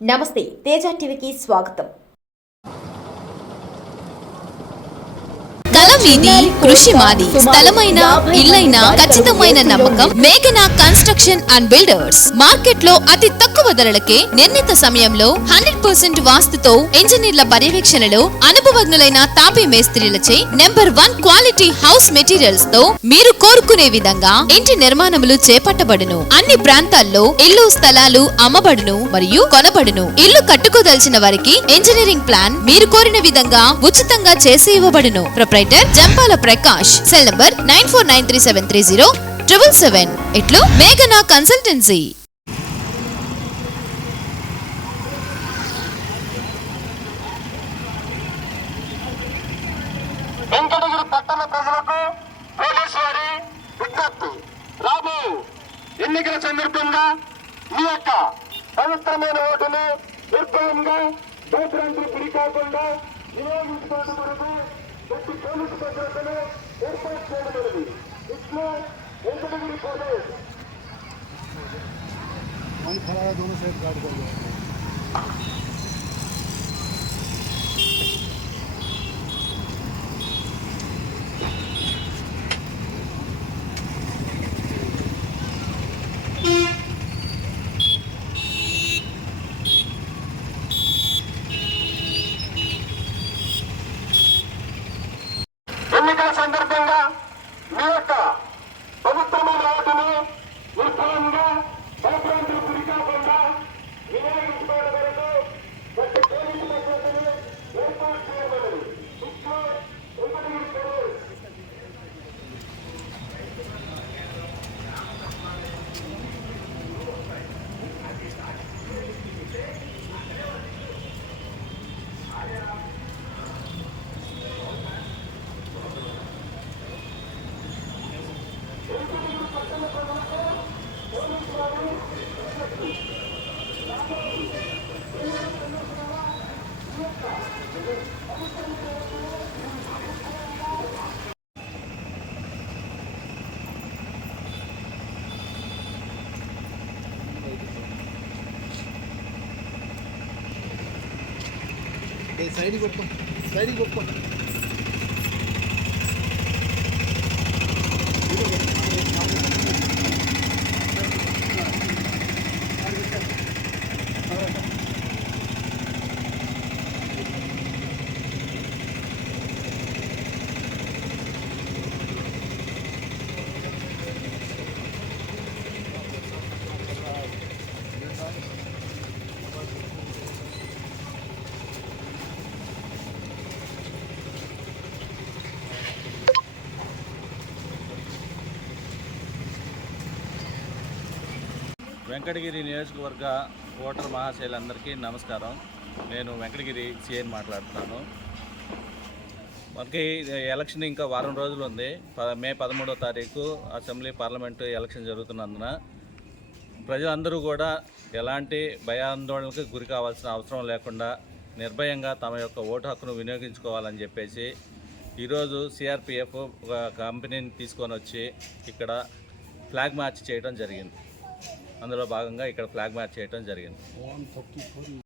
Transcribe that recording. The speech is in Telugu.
నమస్తే, తేజ టీవీకి స్వాగతం. మీది కృషి మాది స్థలమైన ఇల్లైన ఖచ్చితమైన నమ్మకం మేఘనా కన్స్ట్రక్షన్ అండ్ బిల్డర్స్. మార్కెట్ లో అతి తక్కువ ధరలకే నిర్ణీత సమయంలో 100% వాస్తుతో ఇంజనీర్ల పర్యవేక్షణలో అనుభవజ్ఞులైన తాపీ మేస్త్రీలచే నెంబర్ 1 క్వాలిటీ హౌస్ మెటీరియల్స్ తో మీరు కోరుకునే విధంగా ఇంటి నిర్మాణములు చేపట్టబడును. అన్ని ప్రాంతాల్లో ఇల్లు స్థలాలు అమ్మబడును మరియు కొనబడును. ఇల్లు కట్టుకోదలిచిన వారికి ఇంజనీరింగ్ ప్లాన్ మీరు కోరిన విధంగా ఉచితంగా చేసి ఇవ్వబడును. Proprietor Jampala Prakash. Cell number 9493730777. ఇట్లు మేఘనా కన్సల్టెన్సీ. వెంకటగిరి పట్టణ ప్రజలకు పోలీసు వారి విజ్ఞప్తి. రాబో ఎన్నికల సందర్భంగా ఈ యొక్క పవిత్రమైన ఓటును నిర్భయంగా భయభ్రాంతులు గురి కాకుండా వినియోగించుకోవడం కొరకు ప్రతి పోలీసు భద్రతను ఏర్పాటు చేయబడింది. ఇట్లా వెంకటగిరి పోలీస్ ఎన్నికల సందర్భంగా మీ యొక్క పవిత్రమైన ఓటును నిర్భయంగా భయభ్రాంతులు గురి కాకుండా వినియోగించుకోవడం వరకు ప్రతి పోలీసు భద్రతను ఏర్పాటు చేయబడింది. ఇట్లా వెంకటగిరి పోలీస్ సైడ్ కొట్టుకో, సైడ్ కొట్టుకో. వెంకటగిరి నియోజకవర్గ ఓటర్ మహాశైలందరికీ నమస్కారం. నేను వెంకటగిరి సిఐని మాట్లాడుతున్నాను. మనకి ఎలక్షన్ ఇంకా వారం రోజులు ఉంది. మే 13వ తారీఖు అసెంబ్లీ పార్లమెంటు ఎలక్షన్ జరుగుతున్నందున ప్రజలందరూ కూడా ఎలాంటి భయాందోళనకు గురి కావాల్సిన అవసరం లేకుండా నిర్భయంగా తమ యొక్క ఓటు హక్కును వినియోగించుకోవాలని చెప్పేసి ఈరోజు సిఆర్పిఎఫ్ ఒక కంపెనీని తీసుకొని వచ్చి ఇక్కడ ఫ్లాగ్ మార్చ్ చేయడం జరిగింది. అందులో భాగంగా ఇక్కడ ఫ్లాగ్ మార్చ్ చేయడం జరిగింది.